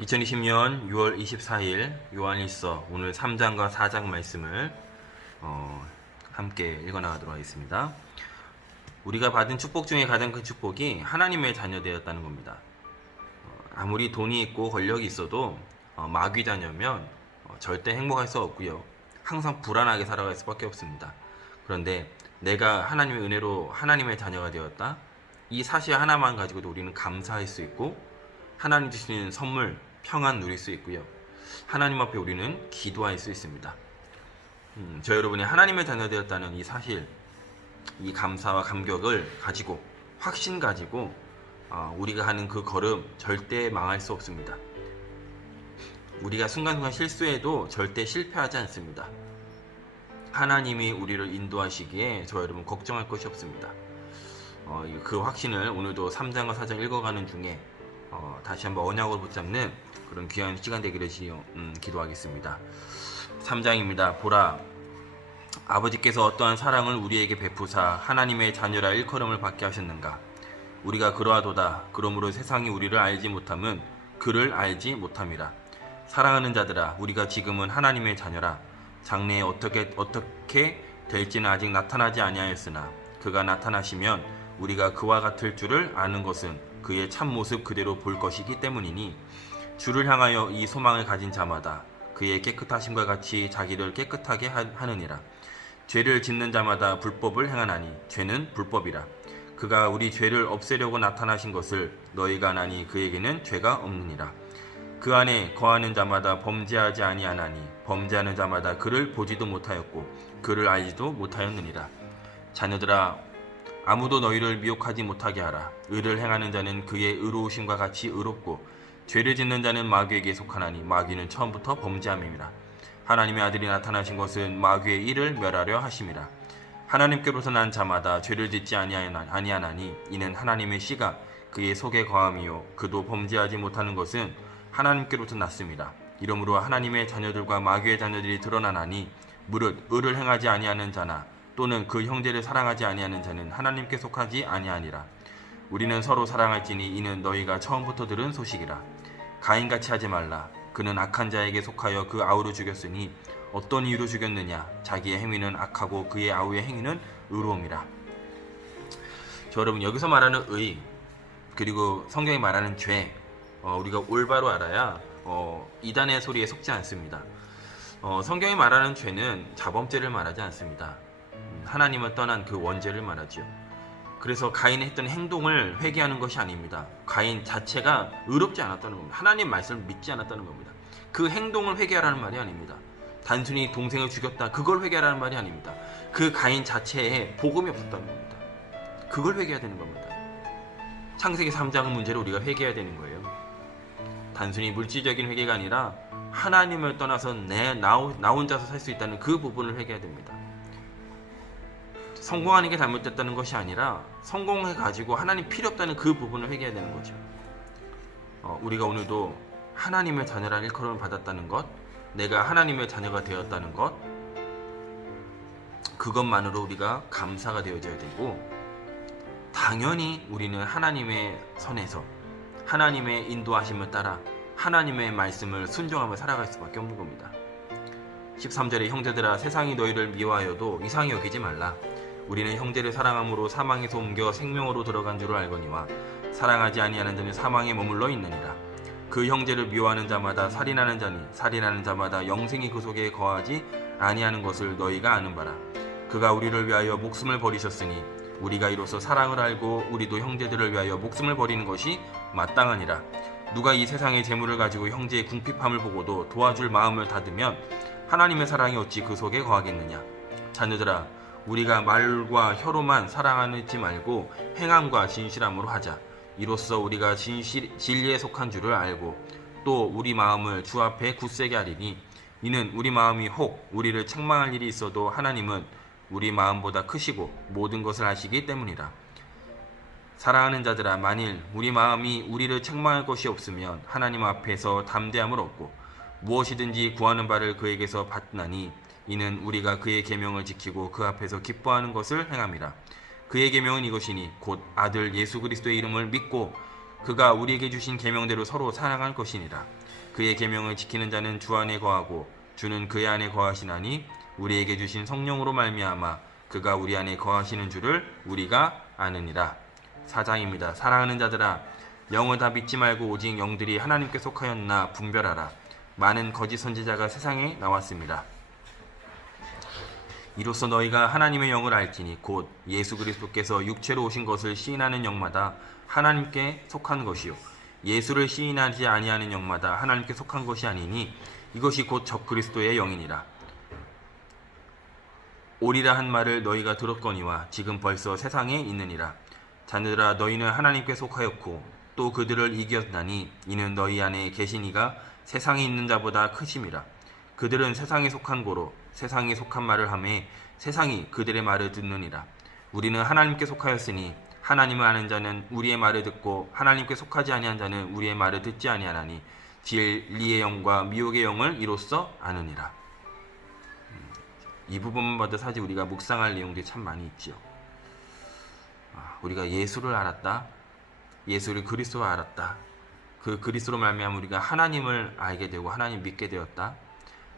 2020년 6월 24일 요한일서 오늘 3장과 4장 말씀을 함께 읽어나가도록 하겠습니다. 우리가 받은 축복 중에 가장 큰 축복이 하나님의 자녀 되었다는 겁니다. 아무리 돈이 있고 권력이 있어도 마귀 자녀면 절대 행복할 수 없고요. 항상 불안하게 살아갈 수밖에 없습니다. 그런데 내가 하나님의 은혜로 하나님의 자녀가 되었다. 이 사실 하나만 가지고도 우리는 감사할 수 있고 하나님 주시는 선물, 평안 누릴 수 있고요. 하나님 앞에 우리는 기도할 수 있습니다. 저 여러분이 하나님의 자녀 되었다는 이 사실, 이 감사와 감격을 가지고 확신 가지고 우리가 하는 그 걸음 절대 망할 수 없습니다. 우리가 순간순간 실수해도 절대 실패하지 않습니다. 하나님이 우리를 인도하시기에 저 여러분 걱정할 것이 없습니다. 그 확신을 오늘도 3장과 4장 읽어가는 중에 다시 한번 언약을 붙잡는 그런 귀한 시간 되기를 기도하겠습니다. 3장입니다. 보라, 아버지께서 어떠한 사랑을 우리에게 베푸사 하나님의 자녀라 일컬음을 받게 하셨는가. 우리가 그러하도다. 그러므로 세상이 우리를 알지 못함은 그를 알지 못함이라. 사랑하는 자들아, 우리가 지금은 하나님의 자녀라. 장래에 어떻게 될지는 아직 나타나지 아니하였으나 그가 나타나시면 우리가 그와 같을 줄을 아는 것은 그의 참모습 그대로 볼 것이기 때문이니 주를 향하여 이 소망을 가진 자마다 그의 깨끗하심과 같이 자기를 깨끗하게 하느니라. 죄를 짓는 자마다 불법을 행하나니 죄는 불법이라. 그가 우리 죄를 없애려고 나타나신 것을 너희가 아나니 그에게는 죄가 없느니라. 그 안에 거하는 자마다 범죄하지 아니하나니 범죄하는 자마다 그를 보지도 못하였고 그를 알지도 못하였느니라. 자녀들아, 아무도 너희를 미혹하지 못하게 하라. 의를 행하는 자는 그의 의로우심과 같이 의롭고 죄를 짓는 자는 마귀에게 속하나니 마귀는 처음부터 범죄함이라. 하나님의 아들이 나타나신 것은 마귀의 일을 멸하려 하심이라. 하나님께로서 난 자마다 죄를 짓지 아니하나니 이는 하나님의 씨가 그의 속에 거함이요 그도 범죄하지 못하는 것은 하나님께로서 났습니다. 이러므로 하나님의 자녀들과 마귀의 자녀들이 드러나나니 무릇 의를 행하지 아니하는 자나 또는 그 형제를 사랑하지 아니하는 자는 하나님께 속하지 아니하니라. 우리는 서로 사랑할지니 이는 너희가 처음부터 들은 소식이라. 가인같이 하지 말라. 그는 악한 자에게 속하여 그 아우를 죽였으니 어떤 이유로 죽였느냐. 자기의 행위는 악하고 그의 아우의 행위는 의로움이라. 저 여러분, 여기서 말하는 의 그리고 성경이 말하는 죄, 우리가 올바로 알아야 이단의 소리에 속지 않습니다. 성경이 말하는 죄는 자범죄를 말하지 않습니다. 하나님을 떠난 그 원죄를 말하죠. 그래서 가인이 했던 행동을 회개하는 것이 아닙니다. 가인 자체가 의롭지 않았다는 겁니다. 하나님 말씀을 믿지 않았다는 겁니다. 그 행동을 회개하라는 말이 아닙니다. 단순히 동생을 죽였다, 그걸 회개하라는 말이 아닙니다. 그 가인 자체에 복음이 없었다는 겁니다. 그걸 회개해야 되는 겁니다. 창세기 3장 문제를 우리가 회개해야 되는 거예요. 단순히 물질적인 회개가 아니라 하나님을 떠나서 나 혼자서 살 수 있다는 그 부분을 회개해야 됩니다. 성공하는 게 잘못됐다는 것이 아니라 성공해가지고 하나님 필요 없다는 그 부분을 회개해야 되는 거죠. 우리가 오늘도 하나님의 자녀라는 일컬음을 받았다는 것, 내가 하나님의 자녀가 되었다는 것, 그것만으로 우리가 감사가 되어져야 되고, 당연히 우리는 하나님의 선에서 하나님의 인도하심을 따라 하나님의 말씀을 순종하며 살아갈 수밖에 없는 겁니다. 13절에 형제들아, 세상이 너희를 미워하여도 이상히 여기지 말라. 우리는 형제를 사랑함으로 사망에서 옮겨 생명으로 들어간 줄을 알거니와 사랑하지 아니하는 자는 사망에 머물러 있느니라. 그 형제를 미워하는 자마다 살인하는 자니 살인하는 자마다 영생이 그 속에 거하지 아니하는 것을 너희가 아는 바라. 그가 우리를 위하여 목숨을 버리셨으니 우리가 이로써 사랑을 알고 우리도 형제들을 위하여 목숨을 버리는 것이 마땅하니라. 누가 이 세상의 재물을 가지고 형제의 궁핍함을 보고도 도와줄 마음을 닫으면 하나님의 사랑이 어찌 그 속에 거하겠느냐. 자녀들아, 우리가 말과 혀로만 사랑하지 말고 행함과 진실함으로 하자. 이로써 우리가 진리에 속한 줄을 알고 또 우리 마음을 주 앞에 굳세게 하리니 이는 우리 마음이 혹 우리를 책망할 일이 있어도 하나님은 우리 마음보다 크시고 모든 것을 아시기 때문이라. 사랑하는 자들아, 만일 우리 마음이 우리를 책망할 것이 없으면 하나님 앞에서 담대함을 얻고 무엇이든지 구하는 바를 그에게서 받나니 이는 우리가 그의 계명을 지키고 그 앞에서 기뻐하는 것을 행함이라. 그의 계명은 이것이니 곧 아들 예수 그리스도의 이름을 믿고 그가 우리에게 주신 계명대로 서로 사랑할 것이니라. 그의 계명을 지키는 자는 주 안에 거하고 주는 그의 안에 거하시나니 우리에게 주신 성령으로 말미암아 그가 우리 안에 거하시는 줄을 우리가 아느니라. 4장입니다. 사랑하는 자들아, 영을 다 믿지 말고 오직 영들이 하나님께 속하였나 분별하라. 많은 거짓 선지자가 세상에 나왔습니다. 이로써 너희가 하나님의 영을 알지니 곧 예수 그리스도께서 육체로 오신 것을 시인하는 영마다 하나님께 속한 것이요 예수를 시인하지 아니하는 영마다 하나님께 속한 것이 아니니 이것이 곧 적그리스도의 영이니라. 오리라 한 말을 너희가 들었거니와 지금 벌써 세상에 있느니라. 자녀들아, 너희는 하나님께 속하였고 또 그들을 이겼나니 이는 너희 안에 계신 이가 세상에 있는 자보다 크심이라. 그들은 세상에 속한 고로 세상에 속한 말을 하매 세상이 그들의 말을 듣느니라. 우리는 하나님께 속하였으니 하나님을 아는 자는 우리의 말을 듣고 하나님께 속하지 아니한 자는 우리의 말을 듣지 아니하나니 진리의 영과 미혹의 영을 이로써 아느니라. 이 부분만 봐도 사실 우리가 묵상할 내용들이 참 많이 있지요. 우리가 예수를 알았다. 예수를 그리스도로 알았다. 그 그리스도로 말미암아 우리가 하나님을 알게 되고 하나님 믿게 되었다.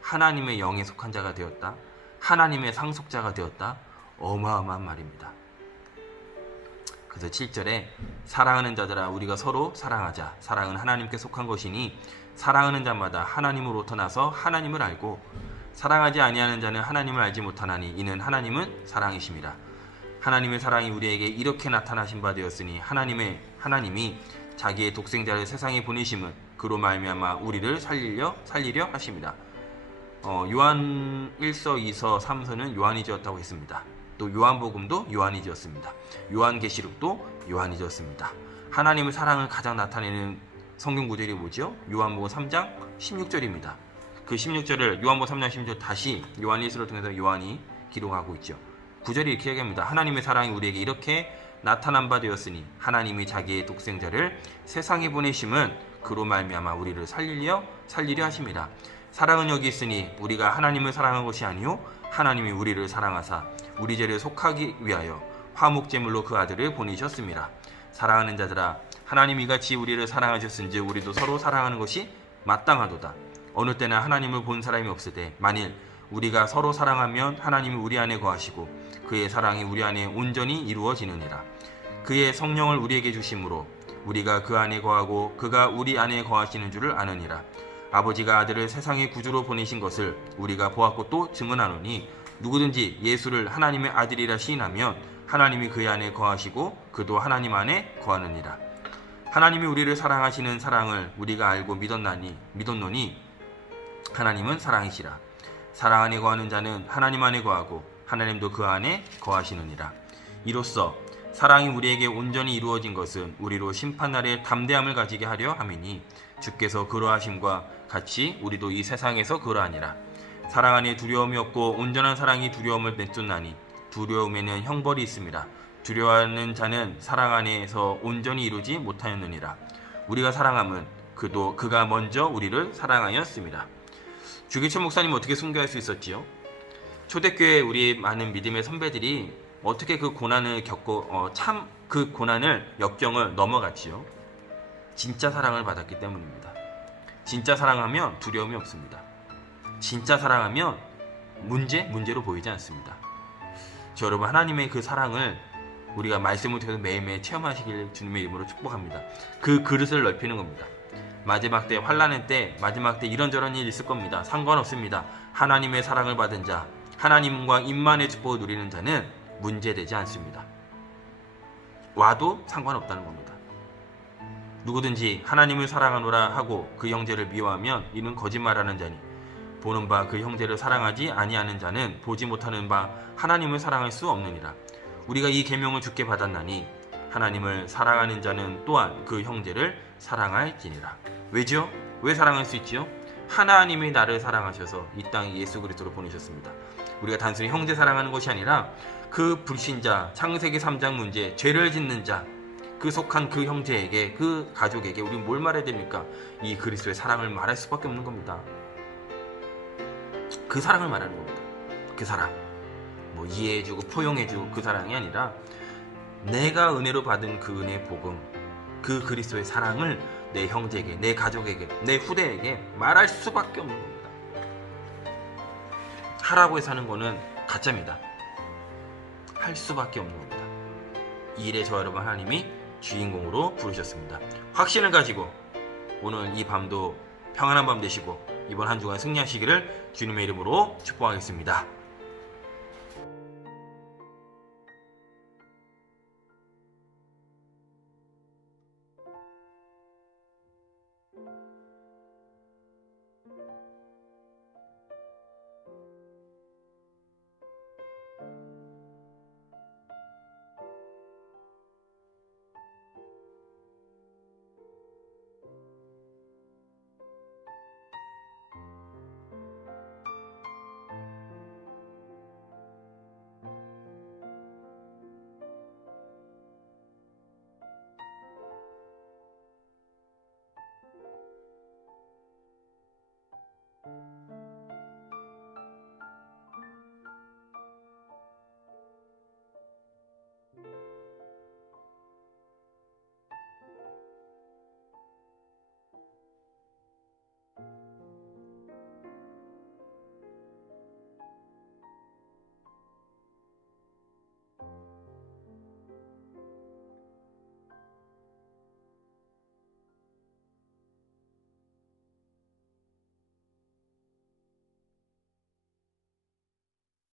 하나님의 영에 속한 자가 되었다. 하나님의 상속자가 되었다. 어마어마한 말입니다. 그래서 7절에 사랑하는 자들아 우리가 서로 사랑하자. 사랑은 하나님께 속한 것이니 사랑하는 자마다 하나님으로부터 나서 하나님을 알고 사랑하지 아니하는 자는 하나님을 알지 못하나니 이는 하나님은 사랑이심이라. 하나님의 사랑이 우리에게 이렇게 나타나신 바 되었으니 하나님이 자기의 독생자를 세상에 보내심은 그로 말미암아 우리를 살리려 하십니다. 요한 1서, 2서, 3서는 요한이 지었다고 했습니다. 또 요한복음도 요한이 지었습니다. 요한계시록도 요한이 지었습니다. 하나님의 사랑을 가장 나타내는 성경 구절이 뭐죠? 요한복음 3장 16절입니다. 그 16절을 요한복음 3장 16절 다시 요한 1서를 통해서 요한이 기록하고 있죠. 구절이 이렇게 얘기합니다. 하나님의 사랑이 우리에게 이렇게 나타난 바 되었으니 하나님이 자기의 독생자를 세상에 보내심은 그로 말미암아 우리를 살리려 하심이라. 사랑은 여기 있으니 우리가 하나님을 사랑한 것이 아니요 하나님이 우리를 사랑하사 우리 죄를 속하기 위하여 화목제물로 그 아들을 보내셨습니다. 사랑하는 자들아, 하나님이 이같이 우리를 사랑하셨은즉 우리도 서로 사랑하는 것이 마땅하도다. 어느 때나 하나님을 본 사람이 없으되 만일 우리가 서로 사랑하면 하나님이 우리 안에 거하시고 그의 사랑이 우리 안에 온전히 이루어지느니라. 그의 성령을 우리에게 주심으로 우리가 그 안에 거하고 그가 우리 안에 거하시는 줄을 아느니라. 아버지가 아들을 세상의 구주로 보내신 것을 우리가 보았고 또 증언하노니 누구든지 예수를 하나님의 아들이라 시인하면 하나님이 그의 안에 거하시고 그도 하나님 안에 거하느니라. 하나님이 우리를 사랑하시는 사랑을 우리가 알고 믿었노니 하나님은 사랑이시라. 사랑 안에 거하는 자는 하나님 안에 거하고 하나님도 그 안에 거하시느니라. 이로써 사랑이 우리에게 온전히 이루어진 것은 우리로 심판날에 담대함을 가지게 하려 함이니 주께서 그러하심과 같이 우리도 이 세상에서 그러하니라. 사랑 안에 두려움이 없고 온전한 사랑이 두려움을 내쫓나니 두려움에는 형벌이 있습니다. 두려워하는 자는 사랑 안에서 온전히 이루지 못하였느니라. 우리가 사랑함은 그가 먼저 우리를 사랑하였습니다. 주기철 목사님 어떻게 순교할 수 있었지요? 초대교회 우리 많은 믿음의 선배들이 어떻게 그 고난을 겪고 참 그 고난을 역경을 넘어갔지요? 진짜 사랑을 받았기 때문입니다. 진짜 사랑하면 두려움이 없습니다. 진짜 사랑하면 문제로 보이지 않습니다. 여러분, 하나님의 그 사랑을 우리가 말씀을 통해서 매일매일 체험하시길 주님의 이름으로 축복합니다. 그 그릇을 넓히는 겁니다. 마지막 때, 환난의 때, 마지막 때 이런저런 일이 있을 겁니다. 상관없습니다. 하나님의 사랑을 받은 자, 하나님과 임만의 축복을 누리는 자는 문제되지 않습니다. 와도 상관없다는 겁니다. 누구든지 하나님을 사랑하노라 하고 그 형제를 미워하면 이는 거짓말하는 자니 보는 바 그 형제를 사랑하지 아니하는 자는 보지 못하는 바 하나님을 사랑할 수 없느니라. 우리가 이 계명을 주께 받았나니 하나님을 사랑하는 자는 또한 그 형제를 사랑할지니라. 왜죠? 왜 사랑할 수 있지요? 하나님이 나를 사랑하셔서 이 땅에 예수 그리스도로 보내셨습니다. 우리가 단순히 형제 사랑하는 것이 아니라 그 불신자, 창세기 3장 문제, 죄를 짓는 자, 그 속한 그 형제에게, 그 가족에게 우리는 뭘 말해야 됩니까? 이 그리스도의 사랑을 말할 수밖에 없는 겁니다. 그 사랑을 말하는 겁니다. 그 사랑, 이해해주고 포용해주고 그 사랑이 아니라 내가 은혜로 받은 그 은혜 복음, 그 그리스도의 사랑을 내 형제에게, 내 가족에게, 내 후대에게 말할 수밖에 없는 겁니다. 하라고 해서 하는 거는 가짜입니다. 할 수밖에 없는 겁니다. 이 일에 저와 여러분 하나님이 주인공으로 부르셨습니다. 확신을 가지고 오늘 이 밤도 평안한 밤 되시고 이번 한 주간 승리하시기를 주님의 이름으로 축복하겠습니다.